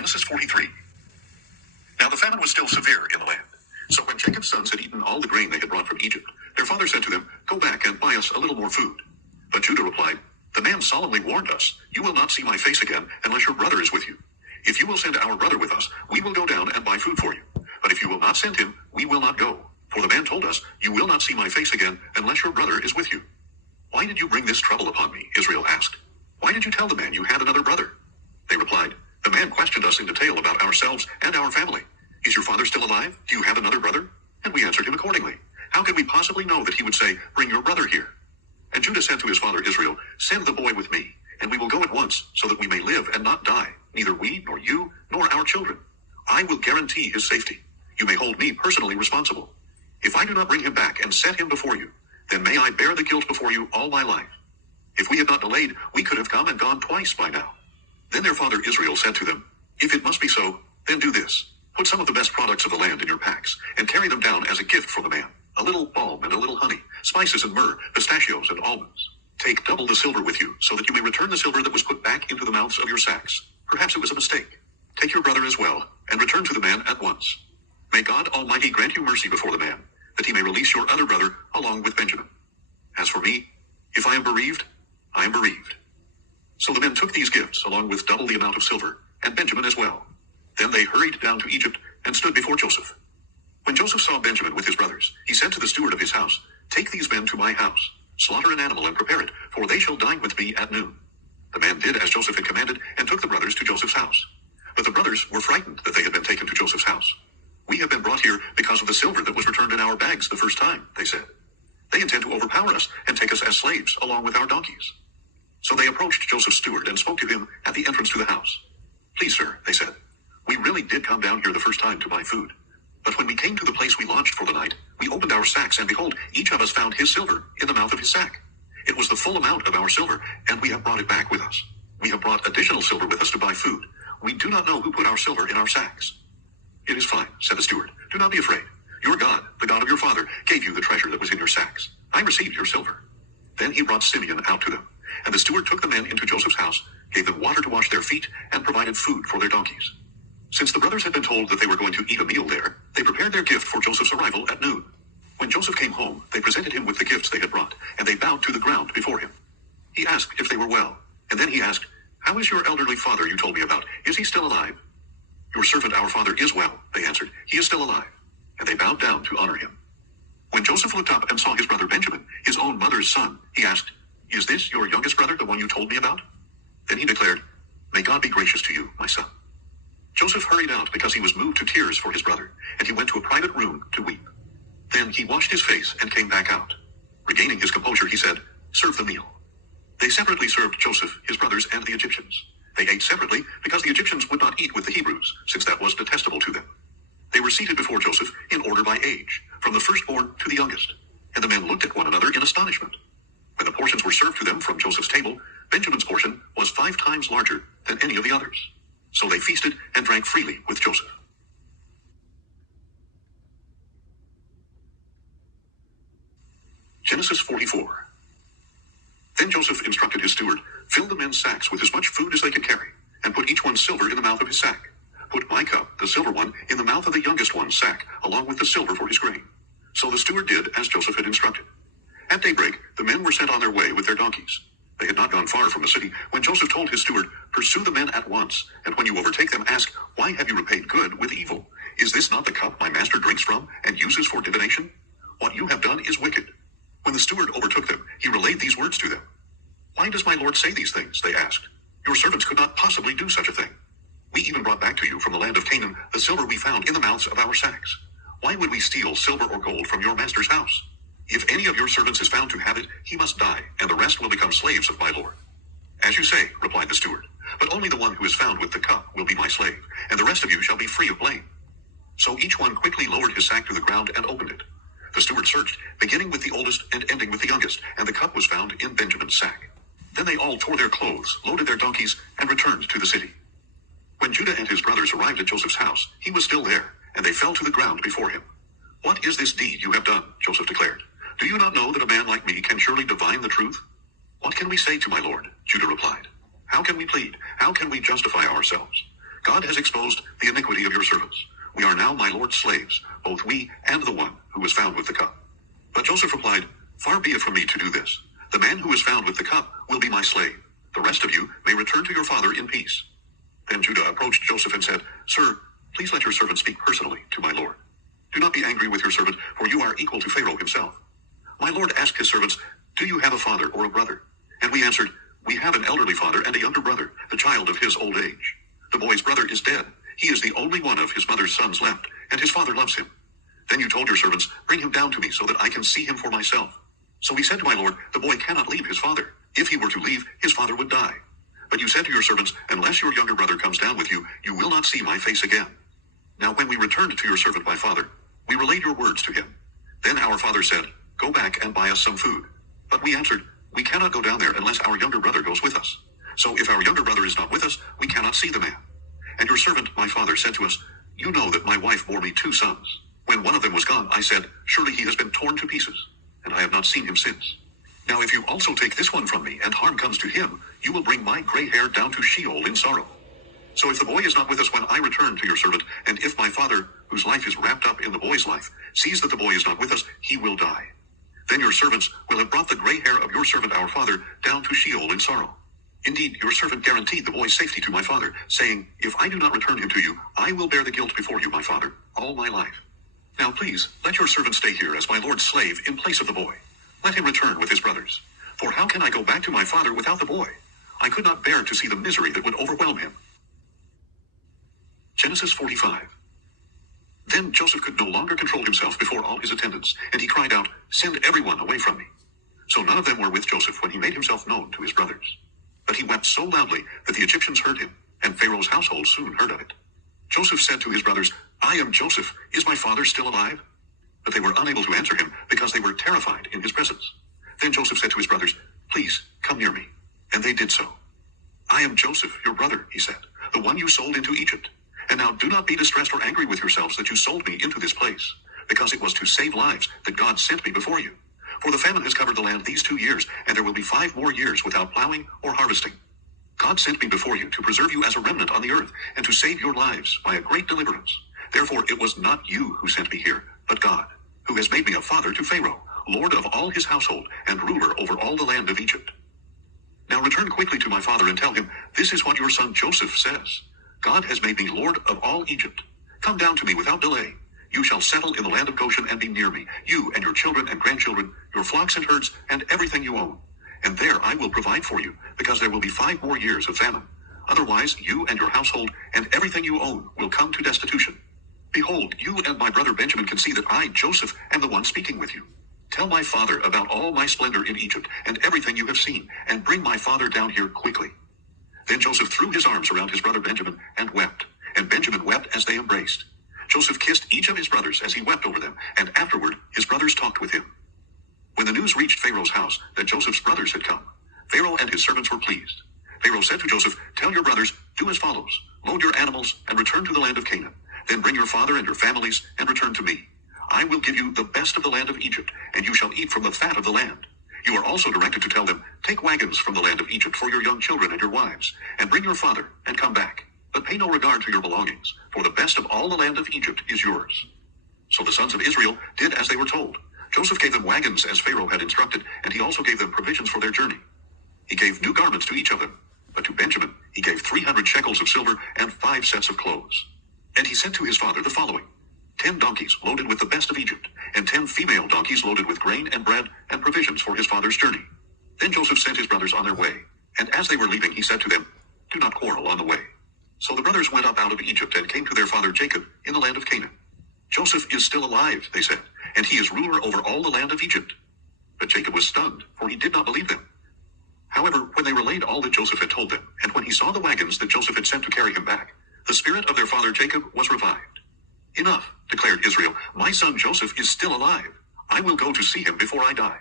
Genesis 43. Now the famine was still severe in the land. So when Jacob's sons had eaten all the grain they had brought from Egypt, their father said to them, "Go back and buy us a little more food." But Judah replied, "The man solemnly warned us, 'You will not see my face again unless your brother is with you.' If you will send our brother with us, we will go down and buy food for you. But if you will not send him, we will not go. For the man told us, 'You will not see my face again unless your brother is with you.'" "Why did you bring this trouble upon me?" Israel asked. "Why did you tell the man you had another brother?" They replied, "The man questioned us in detail about ourselves and our family. 'Is your father still alive? Do you have another brother?' And we answered him accordingly. How could we possibly know that he would say, 'Bring your brother here'?" And Judah said to his father Israel, "Send the boy with me, and we will go at once, so that we may live and not die, neither we, nor you, nor our children. I will guarantee his safety. You may hold me personally responsible. If I do not bring him back and set him before you, then may I bear the guilt before you all my life. If we had not delayed, we could have come and gone twice by now." Then their father Israel said to them, "If it must be so, then do this. Put some of the best products of the land in your packs, and carry them down as a gift for the man, a little balm and a little honey, spices and myrrh, pistachios and almonds. Take double the silver with you, so that you may return the silver that was put back into the mouths of your sacks. Perhaps it was a mistake. Take your brother as well, and return to the man at once. May God Almighty grant you mercy before the man, that he may release your other brother along with Benjamin. As for me, if I am bereaved, I am bereaved." So the men took these gifts, along with double the amount of silver, and Benjamin as well. Then they hurried down to Egypt and stood before Joseph. When Joseph saw Benjamin with his brothers, he said to the steward of his house, "Take these men to my house, slaughter an animal and prepare it, for they shall dine with me at noon." The man did as Joseph had commanded, and took the brothers to Joseph's house. But the brothers were frightened that they had been taken to Joseph's house. "We have been brought here because of the silver that was returned in our bags the first time," they said. "They intend to overpower us and take us as slaves, along with our donkeys." So they approached Joseph's steward and spoke to him at the entrance to the house. "Please, sir," they said, "we really did come down here the first time to buy food. But when we came to the place we lodged for the night, we opened our sacks, and behold, each of us found his silver in the mouth of his sack. It was the full amount of our silver, and we have brought it back with us. We have brought additional silver with us to buy food. We do not know who put our silver in our sacks." "It is fine," said the steward. "Do not be afraid. Your God, the God of your father, gave you the treasure that was in your sacks. I received your silver." Then he brought Simeon out to them. And the steward took the men into Joseph's house, gave them water to wash their feet, and provided food for their donkeys. Since the brothers had been told that they were going to eat a meal there, they prepared their gift for Joseph's arrival at noon. When Joseph came home, they presented him with the gifts they had brought, and they bowed to the ground before him. He asked if they were well, and then he asked, "How is your elderly father you told me about? Is he still alive?" "Your servant our father is well," they answered. "He is still alive." And they bowed down to honor him. When Joseph looked up and saw his brother Benjamin, his own mother's son, he asked, "Is this your youngest brother, the one you told me about?" Then he declared, "May God be gracious to you, my son." Joseph hurried out because he was moved to tears for his brother, and he went to a private room to weep. Then he washed his face and came back out. Regaining his composure, he said, "Serve the meal." They separately served Joseph, his brothers, and the Egyptians. They ate separately because the Egyptians would not eat with the Hebrews, since that was detestable to them. They were seated before Joseph in order by age, from the firstborn to the youngest, and the men looked at one another in astonishment. When the portions were served to them from Joseph's table, Benjamin's portion was 5 times larger than any of the others. So they feasted and drank freely with Joseph. Genesis 44. Then Joseph instructed his steward, "Fill the men's sacks with as much food as they could carry, and put each one's silver in the mouth of his sack. Put my cup, the silver one, in the mouth of the youngest one's sack, along with the silver for his grain." So the steward did as Joseph had instructed. At daybreak, the men were sent on their way with their donkeys. They had not gone far from the city when Joseph told his steward, "Pursue the men at once, and when you overtake them, ask, 'Why have you repaid good with evil? Is this not the cup my master drinks from and uses for divination? What you have done is wicked.'" When the steward overtook them, he relayed these words to them. "Why does my lord say these things?" they asked. "Your servants could not possibly do such a thing. We even brought back to you from the land of Canaan the silver we found in the mouths of our sacks. Why would we steal silver or gold from your master's house? If any of your servants is found to have it, he must die, and the rest will become slaves of my lord." "As you say," replied the steward, "but only the one who is found with the cup will be my slave, and the rest of you shall be free of blame." So each one quickly lowered his sack to the ground and opened it. The steward searched, beginning with the oldest and ending with the youngest, and the cup was found in Benjamin's sack. Then they all tore their clothes, loaded their donkeys, and returned to the city. When Judah and his brothers arrived at Joseph's house, he was still there, and they fell to the ground before him. "What is this deed you have done?" Joseph declared. "Do you not know that a man like me can surely divine the truth?" "What can we say to my lord?" Judah replied. "How can we plead? How can we justify ourselves? God has exposed the iniquity of your servants. We are now my lord's slaves, both we and the one who was found with the cup. But Joseph replied, Far be it from me to do this. The man who is found with the cup will be my slave. The rest of you may return to your father in peace. Then Judah approached Joseph and said, Sir, please let your servant speak personally to my lord. Do not be angry with your servant, for you are equal to Pharaoh himself. My lord asked his servants, Do you have a father or a brother? And we answered, We have an elderly father and a younger brother, the child of his old age. The boy's brother is dead. He is the only one of his mother's sons left, and his father loves him. Then you told your servants, Bring him down to me so that I can see him for myself. So we said to my lord, The boy cannot leave his father. If he were to leave, his father would die. But you said to your servants, Unless your younger brother comes down with you, you will not see my face again. Now when we returned to your servant my father, we relayed your words to him. Then our father said, Go back and buy us some food. But we answered, We cannot go down there unless our younger brother goes with us. So if our younger brother is not with us, we cannot see the man. And your servant my father said to us, You know that my wife bore me 2 sons. When one of them was gone, I said, Surely he has been torn to pieces, and I have not seen him since. Now if you also take this one from me, and harm comes to him, you will bring my gray hair down to Sheol in sorrow. So if the boy is not with us when I return to your servant, and if my father, whose life is wrapped up in the boy's life, sees that the boy is not with us, he will die. Then your servants will have brought the gray hair of your servant our father down to Sheol in sorrow. Indeed, your servant guaranteed the boy's safety to my father, saying, If I do not return him to you, I will bear the guilt before you, my father, all my life. Now please, let your servant stay here as my lord's slave in place of the boy. Let him return with his brothers. For how can I go back to my father without the boy? I could not bear to see the misery that would overwhelm him. Genesis 45. Then Joseph could no longer control himself before all his attendants, and he cried out, Send everyone away from me. So none of them were with Joseph when he made himself known to his brothers. But he wept so loudly that the Egyptians heard him, and Pharaoh's household soon heard of it. Joseph said to his brothers, I am Joseph. Is my father still alive? But they were unable to answer him because they were terrified in his presence. Then Joseph said to his brothers, Please, come near me. And they did so. I am Joseph, your brother, he said, the one you sold into Egypt. And now do not be distressed or angry with yourselves that you sold me into this place, because it was to save lives that God sent me before you. For the famine has covered the land these 2 years, and there will be 5 more years without plowing or harvesting. God sent me before you to preserve you as a remnant on the earth, and to save your lives by a great deliverance. Therefore it was not you who sent me here, but God, who has made me a father to Pharaoh, lord of all his household, and ruler over all the land of Egypt. Now return quickly to my father and tell him, This is what your son Joseph says. God has made me lord of all Egypt. Come down to me without delay. You shall settle in the land of Goshen and be near me, you and your children and grandchildren, your flocks and herds, and everything you own. And there I will provide for you, because there will be 5 more years of famine. Otherwise, you and your household and everything you own will come to destitution. Behold, you and my brother Benjamin can see that I, Joseph, am the one speaking with you. Tell my father about all my splendor in Egypt and everything you have seen, and bring my father down here quickly. Then Joseph threw his arms around his brother Benjamin and wept, and Benjamin wept as they embraced. Joseph kissed each of his brothers as he wept over them, and afterward his brothers talked with him. When the news reached Pharaoh's house that Joseph's brothers had come, Pharaoh and his servants were pleased. Pharaoh said to Joseph, Tell your brothers, do as follows. Load your animals and return to the land of Canaan. Then bring your father and your families and return to me. I will give you the best of the land of Egypt, and you shall eat from the fat of the land. You are also directed to tell them, Take wagons from the land of Egypt for your young children and your wives, and bring your father, and come back. But pay no regard to your belongings, for the best of all the land of Egypt is yours. So the sons of Israel did as they were told. Joseph gave them wagons as Pharaoh had instructed, and he also gave them provisions for their journey. He gave new garments to each of them, but to Benjamin he gave 300 shekels of silver and 5 sets of clothes. And he sent to his father the following: 10 donkeys loaded with the best of Egypt, and 10 female donkeys loaded with grain and bread and provisions for his father's journey. Then Joseph sent his brothers on their way, and as they were leaving he said to them, Do not quarrel on the way. So the brothers went up out of Egypt and came to their father Jacob in the land of Canaan. Joseph is still alive, they said, and he is ruler over all the land of Egypt. But Jacob was stunned, for he did not believe them. However, when they relayed all that Joseph had told them, and when he saw the wagons that Joseph had sent to carry him back, the spirit of their father Jacob was revived. Enough, declared Israel. My son Joseph is still alive. I will go to see him before I die.